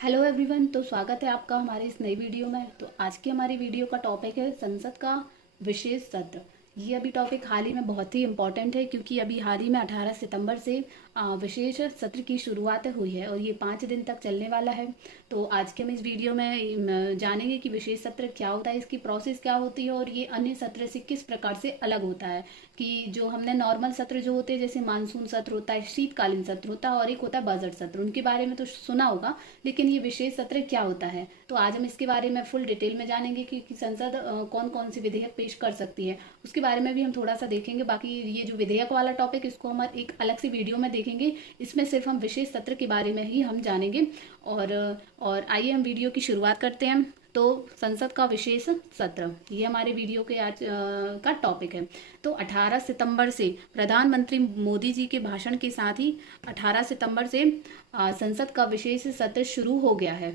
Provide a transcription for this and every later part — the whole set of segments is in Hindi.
Hello everyone. तो स्वागत है आपका हमारे इस नई वीडियो में। तो आज की हमारी वीडियो का टॉपिक है संसद का विशेष सत्र। ये अभी टॉपिक हाल ही में बहुत ही इम्पोर्टेंट है क्योंकि अभी हाल ही में 18 सितंबर से विशेष सत्र की शुरुआत हुई है और ये 5 दिन तक चलने वाला है। तो आज के हम इस वीडियो में जानेंगे कि विशेष सत्र क्या होता है, इसकी प्रोसेस क्या होती है और ये अन्य सत्र से किस प्रकार से अलग होता है। कि जो हमने नॉर्मल सत्र जो होते हैं जैसे मानसून सत्र होता है, शीतकालीन सत्र होता है और एक होता है बजट सत्र, उनके बारे में तो सुना होगा, लेकिन ये विशेष सत्र क्या होता है। तो आज हम इसके बारे में फुल डिटेल में जानेंगे कि संसद कौन कौन से विधेयक पेश कर सकती है, उसके बारे में भी हम थोड़ा सा देखेंगे। बाकी ये जो विधेयक वाला टॉपिक इसको हम एक अलग से वीडियो में देखेंगे। इसमें सिर्फ हम विशेष सत्र के बारे में ही हम जानेंगे। और आइए हम वीडियो की शुरुआत करते हैं। तो संसद का विशेष सत्र ये हमारे वीडियो के आज का टॉपिक है। तो 18 सितंबर से प्रधानमंत्री मोदी जी के भाषण के साथ ही 18 सितंबर से संसद का विशेष सत्र शुरू हो गया है।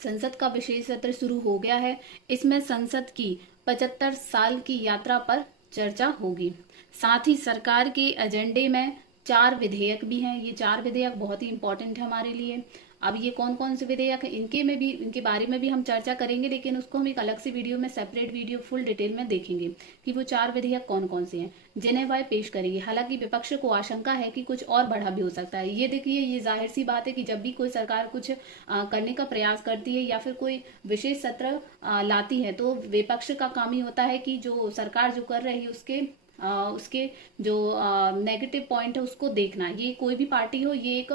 संसद का विशेष सत्र शुरू हो गया है। इसमें संसद की 75 साल की यात्रा पर चर्चा होगी। साथ ही सरकार के एजेंडे में 4 विधेयक भी हैं। ये 4 विधेयक बहुत ही इंपॉर्टेंट है हमारे लिए। अब ये कौन कौन से विधेयक हैं इनके बारे में भी हम चर्चा करेंगे, लेकिन उसको हम एक अलग से वीडियो में सेपरेट वीडियो फुल डिटेल में देखेंगे कि वो 4 विधेयक कौन कौन से हैं जिन्हें वह पेश करेगी। हालांकि विपक्ष को आशंका है कि कुछ और बढ़ा भी हो सकता है। ये देखिए, ये जाहिर सी बात है कि जब भी कोई सरकार कुछ करने का प्रयास करती है या फिर कोई विशेष सत्र लाती है तो विपक्ष का काम ही होता है कि जो सरकार जो कर रही है उसके जो नेगेटिव पॉइंट है उसको देखना। ये कोई भी पार्टी हो, ये एक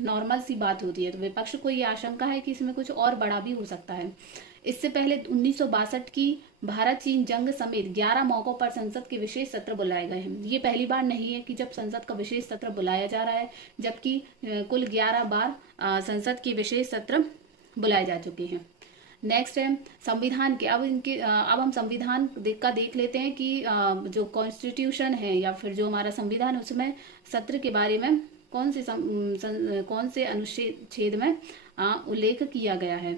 नॉर्मल सी बात होती है। तो विपक्ष को ये आशंका है कि इसमें कुछ और बड़ा भी हो सकता है। इससे पहले 1962 की भारत चीन जंग समेत 11 मौकों पर संसद के विशेष सत्र बुलाए गए हैं। ये पहली बार नहीं है कि जब संसद का विशेष सत्र बुलाया जा रहा है, जबकि कुल 11 बार संसद के विशेष सत्र बुलाए जा चुके हैं। नेक्स्ट है संविधान के। अब हम संविधान का देख लेते हैं कि जो कॉन्स्टिट्यूशन है या फिर जो हमारा संविधान है उसमें सत्र के बारे में कौन से अनुच्छेद में उल्लेख किया गया है।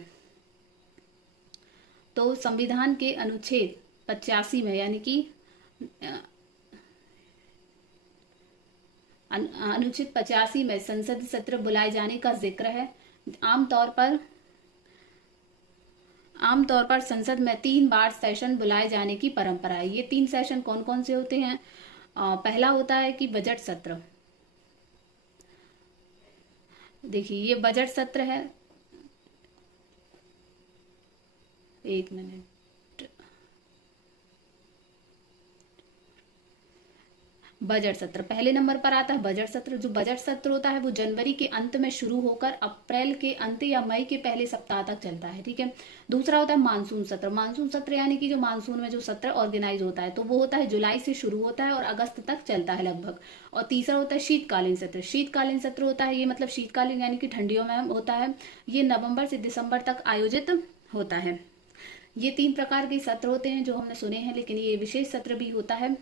तो संविधान के अनुच्छेद 85 में, यानी कि अनुच्छेद 85 में संसद सत्र बुलाए जाने का जिक्र है। आमतौर पर संसद में 3 बार सेशन बुलाए जाने की परंपरा है। ये 3 सेशन कौन कौन से होते हैं? पहला होता है कि बजट सत्र। देखिए, ये बजट सत्र है। एक मिनट। बजट सत्र पहले नंबर पर आता है। बजट सत्र, जो बजट सत्र होता है वो जनवरी के अंत में शुरू होकर अप्रैल के अंत या मई के पहले सप्ताह तक चलता है। ठीक है। दूसरा होता है मानसून सत्र। मानसून सत्र यानी कि जो मानसून में जो सत्र ऑर्गेनाइज होता है तो वो होता है जुलाई से शुरू होता है और अगस्त तक चलता है लगभग। और तीसरा होता है शीतकालीन सत्र। शीतकालीन सत्र होता है, ये मतलब शीतकालीन यानी कि ठंडियों में होता है। ये नवंबर से दिसंबर तक आयोजित होता है। ये 3 प्रकार के सत्र होते हैं जो हमने सुने हैं, लेकिन ये विशेष सत्र भी होता है।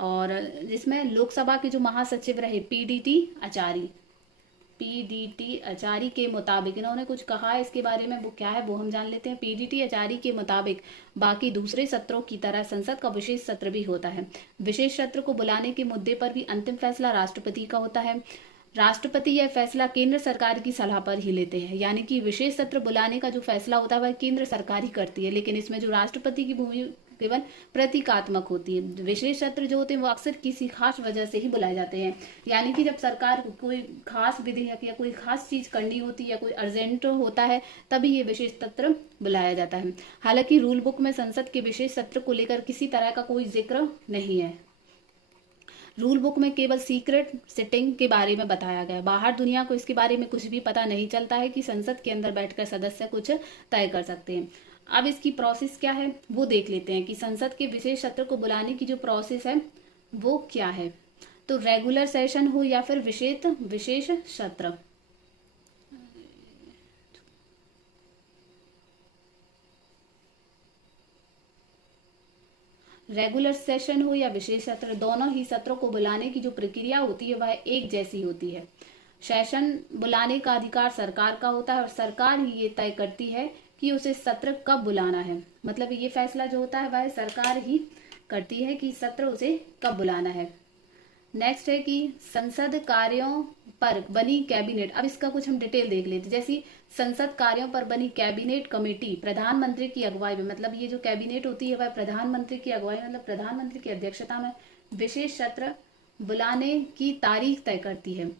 और जिसमें लोकसभा के जो महासचिव रहे पीडीटी आचार्य के मुताबिक, इन्होंने कुछ कहा है इसके बारे में, वो क्या है वो हम जान लेते हैं। पीडीटी आचार्य के मुताबिक बाकी दूसरे सत्रों की तरह संसद का विशेष सत्र भी होता है। विशेष सत्र को बुलाने के मुद्दे पर भी अंतिम फैसला राष्ट्रपति का होता है। राष्ट्रपति यह फैसला केंद्र सरकार की सलाह पर ही लेते हैं, यानी कि विशेष सत्र बुलाने का जो फैसला होता है वह केंद्र सरकार ही करती है, लेकिन इसमें जो राष्ट्रपति की भूमिका केवल प्रतीकात्मक होती है। विशेष सत्र जो होते हैं वो अक्सर किसी खास वजह से ही बुलाए जाते हैं, यानी कि जब सरकार को कोई खास विधेयक या कोई खास चीज करनी होती है या कोई अर्जेंट होता है तभी ये विशेष सत्र बुलाया जाता है। हालांकि रूल बुक में संसद के विशेष सत्र को लेकर किसी तरह का कोई जिक्र नहीं है। रूल बुक में केवल सीक्रेट सिटिंग के बारे में बताया गया है। बाहर दुनिया को इसके बारे में कुछ भी पता नहीं चलता है कि संसद के अंदर बैठकर सदस्य कुछ तय कर सकते हैं। अब इसकी प्रोसेस क्या है वो देख लेते हैं कि संसद के विशेष सत्र को बुलाने की जो प्रोसेस है वो क्या है। तो रेगुलर सेशन हो या फिर विशेष सत्र, रेगुलर सेशन हो या विशेष सत्र, दोनों ही सत्रों को बुलाने की जो प्रक्रिया होती है वह एक जैसी होती है। सेशन बुलाने का अधिकार सरकार का होता है और सरकार ही ये तय करती है कि उसे सत्र कब बुलाना है। मतलब ये फैसला जो होता है वह सरकार ही करती है कि सत्र उसे कब बुलाना है। नेक्स्ट है कि संसद कार्यों पर बनी कैबिनेट। अब इसका कुछ हम डिटेल देख लेते हैं। जैसे संसद कार्यों पर बनी कैबिनेट कमेटी प्रधानमंत्री की अगुवाई में, मतलब ये जो कैबिनेट होती है वह प्रधानमंत्री की अगुवाई मतलब प्रधानमंत्री की अध्यक्षता में विशेष सत्र बुलाने की तारीख तय करती है,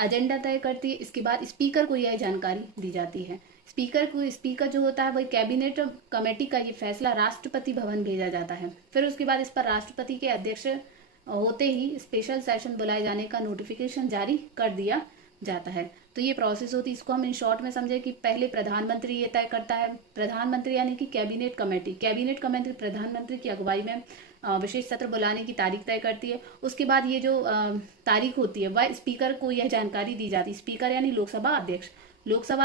एजेंडा तय करती है। इसके बाद स्पीकर को यह जानकारी दी जाती है। स्पीकर जो होता है वही कैबिनेट कमेटी का ये फैसला राष्ट्रपति भवन भेजा जाता है। फिर उसके बाद इस पर राष्ट्रपति के अध्यक्ष होते ही स्पेशल सेशन बुलाए जाने का नोटिफिकेशन जारी कर दिया जाता है। तो ये प्रोसेस होती है। इसको हम इन शॉर्ट में समझे कि पहले प्रधानमंत्री ये तय करता है, प्रधानमंत्री यानी कि कैबिनेट कमेटी प्रधानमंत्री की अगुवाई में विशेष सत्र बुलाने की तारीख तय करती है। उसके बाद ये जो तारीख होती है वह स्पीकर को यह जानकारी दी जाती है। स्पीकर यानी लोकसभा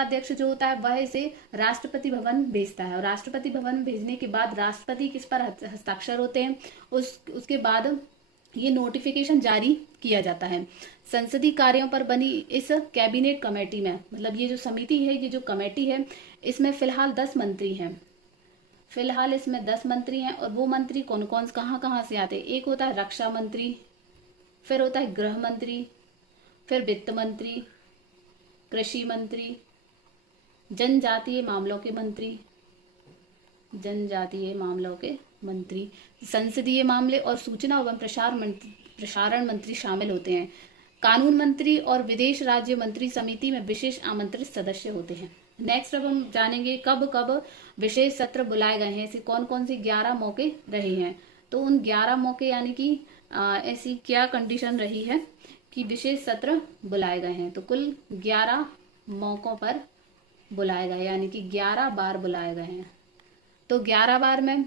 अध्यक्ष जो होता है वह इसे राष्ट्रपति भवन भेजता है, और राष्ट्रपति भवन भेजने के बाद राष्ट्रपति किस पर हस्ताक्षर होते हैं, उसके बाद ये नोटिफिकेशन जारी किया जाता है। संसदीय कार्यों पर बनी इस कैबिनेट कमेटी में, मतलब ये जो समिति है, ये जो कमेटी है, इसमें फिलहाल 10 मंत्री हैं। और वो मंत्री कौन कौन कहाँ से आते हैं। एक होता है रक्षा मंत्री, फिर होता है गृह मंत्री, फिर वित्त मंत्री, कृषि मंत्री, जनजातीय मामलों के मंत्री, संसदीय मामले और सूचना एवं प्रसारण मंत्री शामिल होते हैं। कानून मंत्री और विदेश राज्य मंत्री समिति में विशेष आमंत्रित सदस्य होते हैं। नेक्स्ट अब हम जानेंगे कब कब विशेष सत्र बुलाए गए हैं। ऐसे कौन कौन से 11 मौके रहे हैं। तो उन 11 मौके यानी कि ऐसी क्या कंडीशन रही है कि विशेष सत्र बुलाए गए हैं। तो कुल 11 मौकों पर बुलाए गए, यानी कि 11 बार बुलाए गए हैं। तो 11 बार में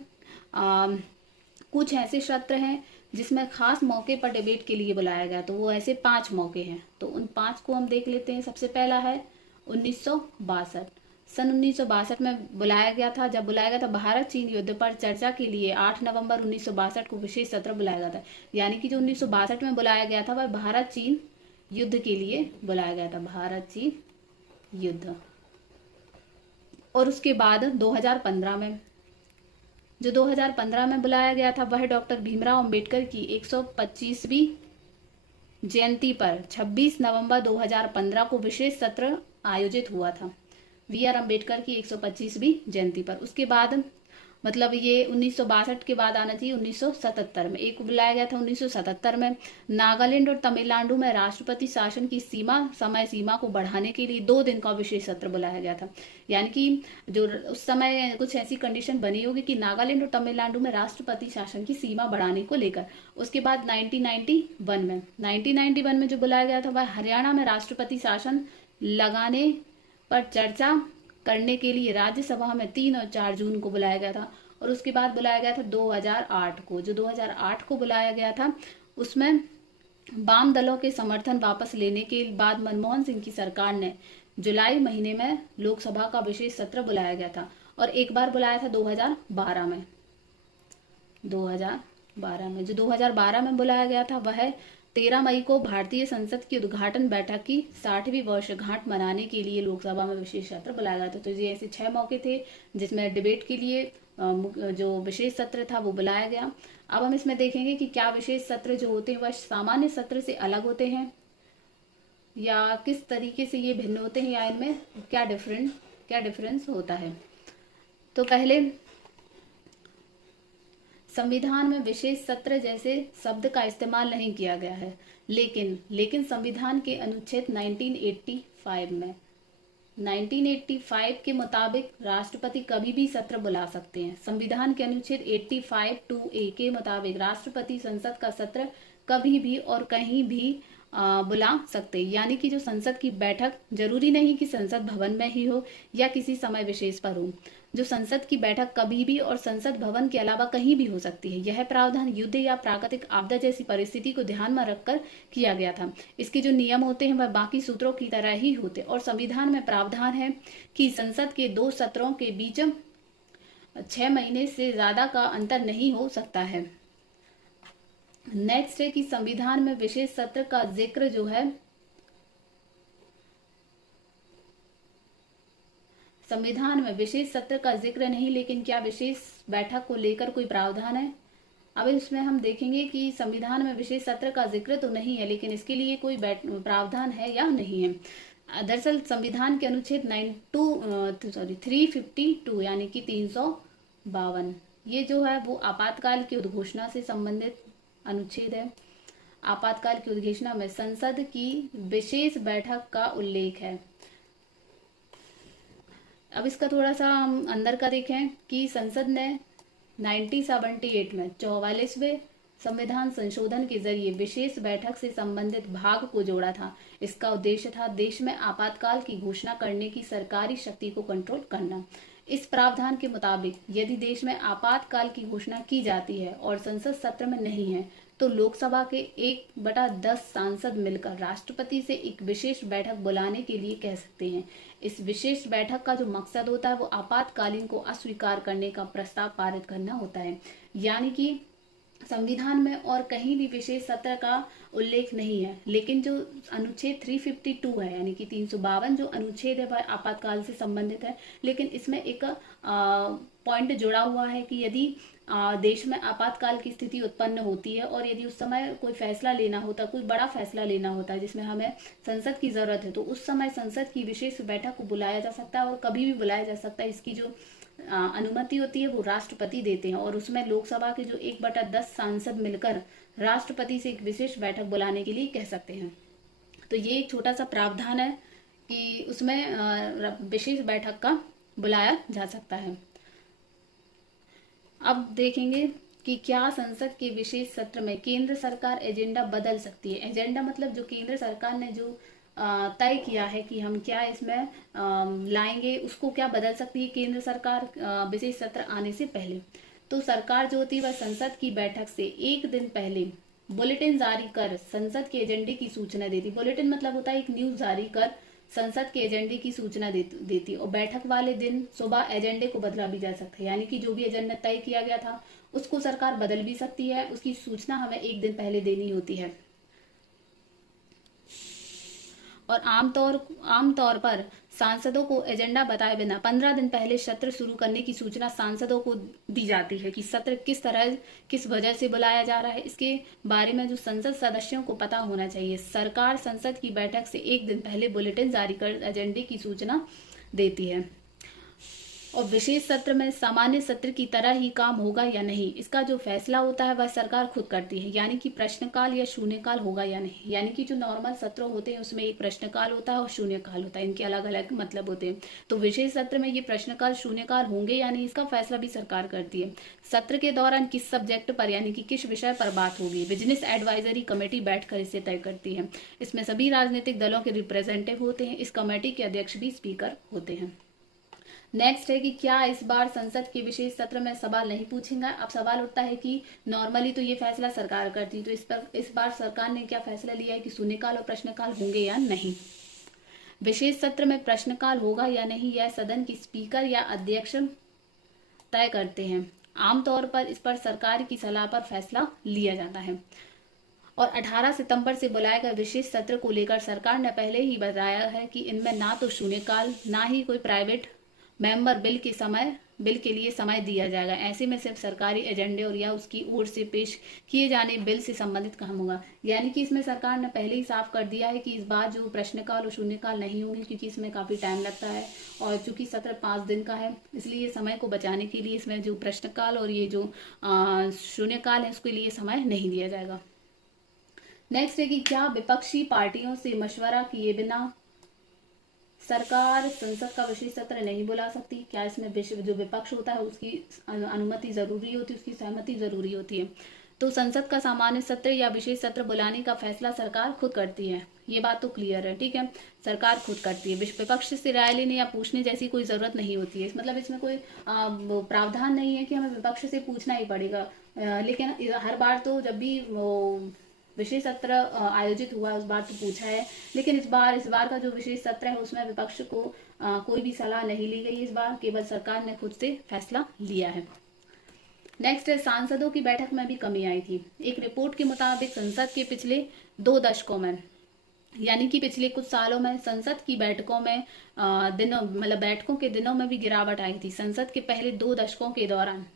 कुछ ऐसे सत्र हैं जिसमें खास मौके पर डिबेट के लिए बुलाया गया, तो वो ऐसे 5 मौके हैं। तो उन 5 को हम देख लेते हैं। सबसे पहला है 1962। सन 1962 में बुलाया गया था। जब बुलाया गया था भारत चीन युद्ध पर चर्चा के लिए 8 नवंबर 1962 को विशेष सत्र बुलाया गया था। यानी कि जो 1962 में बुलाया गया था वह भारत चीन युद्ध के लिए बुलाया गया था, भारत चीन युद्ध। और उसके बाद 2015 में बुलाया गया था वह डॉक्टर भीमराव अंबेडकर की 125वीं जयंती पर 26 नवंबर 2015 को विशेष सत्र आयोजित हुआ था, वी.आर. अंबेडकर की 125वीं जयंती पर। उसके बाद मतलब ये 1962 के बाद आना चाहिए 1977 में। एक बुलाया गया था 1977 में। नागालैंड और तमिलनाडु में राष्ट्रपति शासन की समय सीमा को बढ़ाने के लिए 2 दिन का विशेष सत्र बुलाया गया था। यानी कि जो उस समय कुछ ऐसी कंडीशन बनी होगी कि नागालैंड और तमिलनाडु में राष्ट्रपति शासन की सीमा बढ़ाने को लेकर। उसके बाद 1991 में जो बुलाया गया था वह हरियाणा में राष्ट्रपति शासन लगाने पर चर्चा करने के लिए राज्यसभा में 3 और 4 जून को बुलाया गया था। और उसके बाद बुलाया गया था 2008 को। जो 2008 को बुलाया गया था उसमें वाम दलों के समर्थन वापस लेने के बाद मनमोहन सिंह की सरकार ने जुलाई महीने में लोकसभा का विशेष सत्र बुलाया गया था। और एक बार बुलाया था 2012 में। जो 2012 में बुलाया गया था वह 13 मई को भारतीय संसद की उद्घाटन बैठक की 60वीं वर्षगांठ मनाने के लिए लोकसभा में विशेष सत्र बुलाया गया था। तो ये ऐसे 6 मौके थे जिसमें डिबेट के लिए जो विशेष सत्र था वो बुलाया गया। अब हम इसमें देखेंगे कि क्या विशेष सत्र जो होते हैं वह सामान्य सत्र से अलग होते हैं या किस तरीके से ये भिन्न होते हैं, या इनमें क्या डिफरेंस होता है। तो पहले संविधान में विशेष सत्र जैसे शब्द का इस्तेमाल नहीं किया गया है, लेकिन संविधान के अनुच्छेद 1985 के मुताबिक राष्ट्रपति कभी भी सत्र बुला सकते हैं। संविधान के अनुच्छेद 85(2)(a) के मुताबिक राष्ट्रपति संसद का सत्र कभी भी और कहीं भी बुला सकते हैं। यानी कि जो संसद की बैठक जरूरी नहीं कि संसद भवन में ही हो या किसी समय विशेष पर हो। जो संसद की बैठक कभी भी और संसद भवन के अलावा कहीं भी हो सकती है। यह प्रावधान युद्ध या प्राकृतिक आपदा जैसी परिस्थिति को ध्यान में रखकर किया गया था। इसके जो नियम होते हैं वह बाकी सूत्रों की तरह ही होते। और संविधान में प्रावधान है कि संसद के 2 सत्रों के बीच 6 महीने से ज्यादा का अंतर नहीं हो सकता है। नेक्स्ट है कि संविधान में विशेष सत्र का जिक्र जो है, संविधान में विशेष सत्र का जिक्र नहीं, लेकिन क्या विशेष बैठक को लेकर कोई प्रावधान है। अब इसमें हम देखेंगे कि संविधान में विशेष सत्र का जिक्र तो नहीं है, लेकिन इसके लिए कोई प्रावधान है या नहीं है। दरअसल संविधान के अनुच्छेद 352 यानी कि 352 ये जो है वो आपातकाल की उद्घोषणा से संबंधित अनुच्छेद है। आपातकाल की उद्घोषणा में संसद की विशेष बैठक का उल्लेख है। अब इसका थोड़ा सा हम अंदर का देखें कि संसद ने 1978 में 44वें संविधान संशोधन के जरिए विशेष बैठक से संबंधित भाग को जोड़ा था। इसका उद्देश्य था देश में आपातकाल की घोषणा करने की सरकारी शक्ति को कंट्रोल करना। इस प्रावधान के मुताबिक यदि देश में आपातकाल की घोषणा की जाती है और संसद सत्र में नहीं है, तो लोकसभा के 1/10 सांसद मिलकर राष्ट्रपति से एक विशेष बैठक बुलाने के लिए कह सकते हैं। इस विशेष बैठक का जो मकसद होता है वो आपातकालीन को अस्वीकार करने का प्रस्ताव पारित करना होता है। यानी कि संविधान में और कहीं भी विशेष सत्र का उल्लेख नहीं है, लेकिन जो अनुच्छेद 352 है यानी कि 352 जो अनुच्छेद है वह आपातकाल से संबंधित है। लेकिन इसमें एक पॉइंट जुड़ा हुआ है कि यदि देश में आपातकाल की स्थिति उत्पन्न होती है और यदि उस समय कोई फैसला लेना होता, कोई बड़ा फैसला लेना होता है जिसमें हमें संसद की जरूरत है, तो उस समय संसद की विशेष बैठक को बुलाया जा सकता है और कभी भी बुलाया जा सकता है। इसकी जो अनुमति होती है वो राष्ट्रपति देते हैं और उसमें लोकसभा के जो 1/10 सांसद मिलकर राष्ट्रपति से एक विशेष बैठक बुलाने के लिए कह सकते हैं। तो ये एक छोटा सा प्रावधान है कि उसमें विशेष बैठक का बुलाया जा सकता है। अब देखेंगे कि क्या संसद के विशेष सत्र में केंद्र सरकार एजेंडा बदल सकती है। एजेंडा मतलब जो केंद्र सरकार ने जो तय किया है कि हम क्या इसमें लाएंगे, उसको क्या बदल सकती है केंद्र सरकार विशेष सत्र आने से पहले। तो सरकार जो होती है वह संसद की बैठक से एक दिन पहले बुलेटिन जारी कर संसद के एजेंडे की सूचना देती। बुलेटिन मतलब होता है एक न्यूज जारी कर संसद के एजेंडे की सूचना देती और बैठक वाले दिन सुबह एजेंडे को बदला भी जा सकता है। यानी कि जो भी एजेंडा तय किया गया था उसको सरकार बदल भी सकती है, उसकी सूचना हमें एक दिन पहले देनी होती है। और आमतौर पर सांसदों को एजेंडा बताए बिना 15 दिन पहले सत्र शुरू करने की सूचना सांसदों को दी जाती है कि सत्र किस तरह किस वजह से बुलाया जा रहा है। इसके बारे में जो संसद सदस्यों को पता होना चाहिए। सरकार संसद की बैठक से एक दिन पहले बुलेटिन जारी कर एजेंडे की सूचना देती है। और विशेष सत्र में सामान्य सत्र की तरह ही काम होगा या नहीं, इसका जो फैसला होता है वह सरकार खुद करती है। यानी कि प्रश्नकाल या शून्यकाल होगा या नहीं। यानी कि जो नॉर्मल सत्र होते हैं उसमें एक प्रश्नकाल होता है और शून्यकाल होता है, इनके अलग अलग मतलब होते हैं। तो विशेष सत्र में ये प्रश्नकाल शून्यकाल होंगे या नहीं इसका फैसला भी सरकार करती है। सत्र के दौरान किस सब्जेक्ट पर यानी कि किस विषय पर बात होगी, बिजनेस एडवाइजरी कमेटी बैठकर इसे तय करती है। इसमें सभी राजनीतिक दलों के रिप्रेजेंटेटिव होते हैं। इस कमेटी के अध्यक्ष भी स्पीकर होते हैं। नेक्स्ट है कि क्या इस बार संसद के विशेष सत्र में सवाल नहीं पूछेगा। अब सवाल उठता है कि नॉर्मली तो ये फैसला सरकार करती, तो इस बार सरकार ने क्या फैसला लिया है कि शून्यकाल और प्रश्नकाल होंगे या नहीं। विशेष सत्र में प्रश्नकाल होगा या नहीं यह सदन की स्पीकर या अध्यक्ष तय करते हैं। आमतौर पर इस पर सरकार की सलाह पर फैसला लिया जाता है। और 18 सितंबर से बुलाए गए विशेष सत्र को लेकर सरकार ने पहले ही बताया है कि इनमें ना तो शून्यकाल ना ही कोई प्राइवेट मेंबर बिल के लिए समय दिया जाएगा। ऐसे में सिर्फ सरकारी एजेंडे और या उसकी ओर से पेश किए जाने बिल से संबंधित काम होगा। यानी कि इसमें सरकार ने पहले ही साफ कर दिया है कि इस बार जो प्रश्नकाल और शून्यकाल नहीं होंगे, क्योंकि इसमें काफी टाइम लगता है और चूंकि सत्र 5 दिन का है, इसलिए समय को बचाने के लिए इसमें जो प्रश्नकाल और ये जो शून्यकाल है उसके लिए समय नहीं दिया जाएगा। नेक्स्ट है कि क्या विपक्षी पार्टियों से मशवरा किए बिना सरकार संसद का विशेष सत्र नहीं बुला सकती। क्या इसमें जो विपक्ष होता है उसकी अनुमति जरूरी होती है, उसकी सहमति जरूरी होती है। तो संसद का सामान्य सत्र या विशेष सत्र बुलाने का फैसला सरकार खुद करती है। ये बात तो क्लियर है, ठीक है, सरकार खुद करती है। विपक्ष से राय लेने या पूछने जैसी कोई जरूरत नहीं होती है। मतलब इसमें कोई प्रावधान नहीं है कि हमें विपक्ष से पूछना ही पड़ेगा। लेकिन हर बार तो जब भी विशेष सत्र आयोजित हुआ उस बार तो पूछा है, लेकिन इस बार का जो विशेष सत्र है उसमें विपक्ष को कोई भी सलाह नहीं ली गई। इस बार केवल सरकार ने खुद से फैसला लिया है। नेक्स्ट है सांसदों की बैठक में भी कमी आई थी। एक रिपोर्ट के मुताबिक संसद के पिछले 2 दशकों में यानी कि पिछले कुछ सालों में संसद की बैठकों में बैठकों के दिनों में भी गिरावट आई थी। संसद के पहले 2 दशकों के दौरान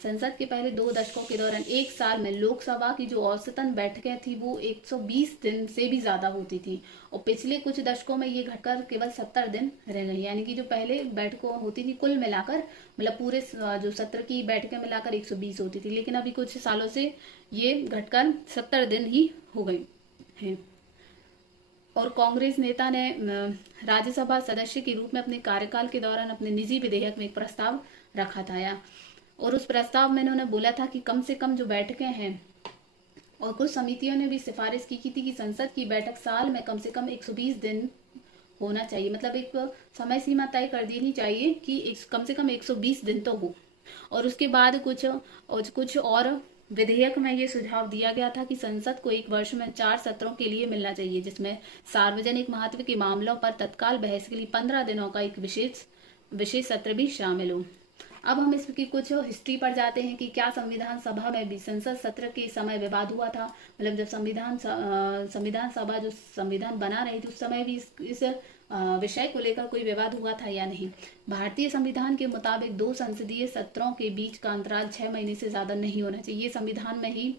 संसद के पहले 2 दशकों के दौरान एक साल में लोकसभा की जो औसतन बैठकें थी वो 120 दिन से भी ज्यादा होती थी, और पिछले कुछ दशकों में ये घटकर केवल 70 दिन रह गई। यानी कि जो पहले बैठकों होती थी कुल मिलाकर, मतलब पूरे जो सत्र की बैठकें मिलाकर 120 होती थी, लेकिन अभी कुछ सालों से ये घटकर 70 दिन ही हो गई है। और कांग्रेस नेता ने राज्यसभा सदस्य के रूप में अपने कार्यकाल के दौरान अपने निजी विधेयक में एक प्रस्ताव रखा था, और उस प्रस्ताव में उन्होंने बोला था कि कम से कम जो बैठकें हैं, और कुछ समितियों ने भी सिफारिश की थी कि संसद की बैठक साल में कम से कम 120 दिन होना चाहिए, मतलब एक समय सीमा तय कर देनी चाहिए कि कम से कम 120 दिन तो हो। और उसके बाद कुछ और विधेयक में ये सुझाव दिया गया था कि संसद को एक वर्ष में 4 सत्रों के लिए मिलना चाहिए, जिसमें सार्वजनिक महत्व के मामलों पर तत्काल बहस के लिए 15 दिनों का एक विशेष सत्र भी शामिल हो। अब हम इसकी कुछ हिस्ट्री पर जाते हैं कि क्या संविधान सभा में भी संसद सत्र के समय विवाद हुआ था, मतलब जब संविधान सभा जो संविधान बना रही थी उस समय भी इस विषय को लेकर कोई विवाद हुआ था या नहीं। भारतीय संविधान के मुताबिक 2 संसदीय सत्रों के बीच का अंतराल 6 महीने से ज्यादा नहीं होना चाहिए। ये संविधान में ही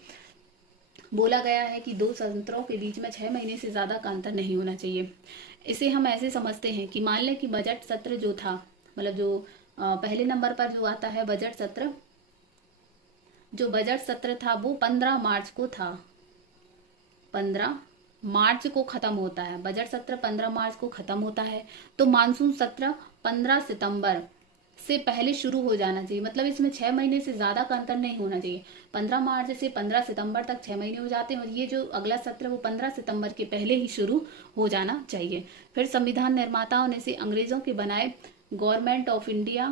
बोला गया है कि 2 सत्रों के बीच में 6 महीने से ज्यादा का अंतर नहीं होना चाहिए। इसे हम ऐसे समझते हैं कि मान लें कि बजट सत्र जो था, मतलब जो पहले नंबर पर जो आता है बजट सत्र, जो बजट सत्र था वो 15 मार्च को था, 15 मार्च को खत्म होता है। बजट सत्र 15 मार्च को खत्म होता है, तो मानसून सत्र 15 सितंबर से पहले शुरू हो जाना चाहिए, मतलब इसमें 6 महीने से ज्यादा का अंतर नहीं होना चाहिए। 15 मार्च से 15 सितंबर तक 6 महीने हो जाते हैं, और ये जो अगला सत्र वो 15 सितंबर के पहले ही शुरू हो जाना चाहिए। फिर संविधान निर्माताओं ने से अंग्रेजों के बनाए गवर्नमेंट ऑफ इंडिया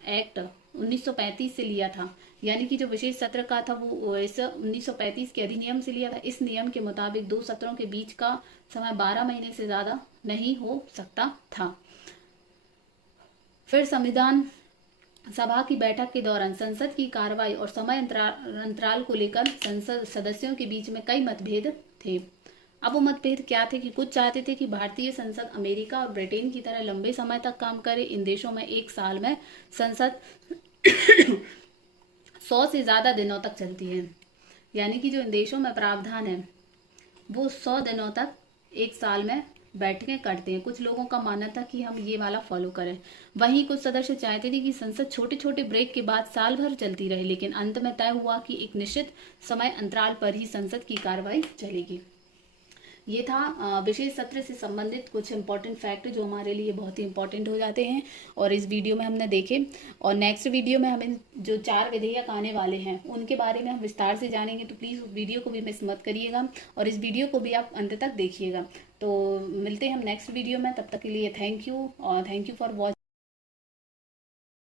एक्ट 1935 से लिया था, यानी कि जो विशेष सत्र का था वो इस 1935 के अधिनियम से लिया था। इस नियम के मुताबिक 2 सत्रों के बीच का समय 12 महीने से ज्यादा नहीं हो सकता था। फिर संविधान सभा की बैठक के दौरान संसद की कार्रवाई और समय अंतराल को लेकर संसद सदस्यों के बीच में कई मतभेद थे। अब वो मतभेद क्या थे कि कुछ चाहते थे कि भारतीय संसद अमेरिका और ब्रिटेन की तरह लंबे समय तक काम करे। इन देशों में एक साल में संसद 100 से ज्यादा दिनों तक चलती है, यानी कि जो इन देशों में प्रावधान है वो 100 दिनों तक एक साल में बैठकें करते हैं। कुछ लोगों का मानना था कि हम ये वाला फॉलो करें। वहीं कुछ सदस्य चाहते थे कि संसद छोटे छोटे ब्रेक के बाद साल भर चलती रहे, लेकिन अंत में तय हुआ कि एक निश्चित समय अंतराल पर ही संसद की कार्रवाई चलेगी। ये था विशेष सत्र से संबंधित कुछ इंपॉर्टेंट फैक्ट जो हमारे लिए बहुत ही इंपॉर्टेंट हो जाते हैं और इस वीडियो में हमने देखे। और नेक्स्ट वीडियो में हमें जो 4 विधेयक आने वाले हैं उनके बारे में हम विस्तार से जानेंगे, तो प्लीज़ उस वीडियो को भी मिस मत करिएगा और इस वीडियो को भी आप अंत तक देखिएगा। तो मिलते हैं हम नेक्स्ट वीडियो में, तब तक के लिए थैंक यू और थैंक यू फॉर वॉचिंग।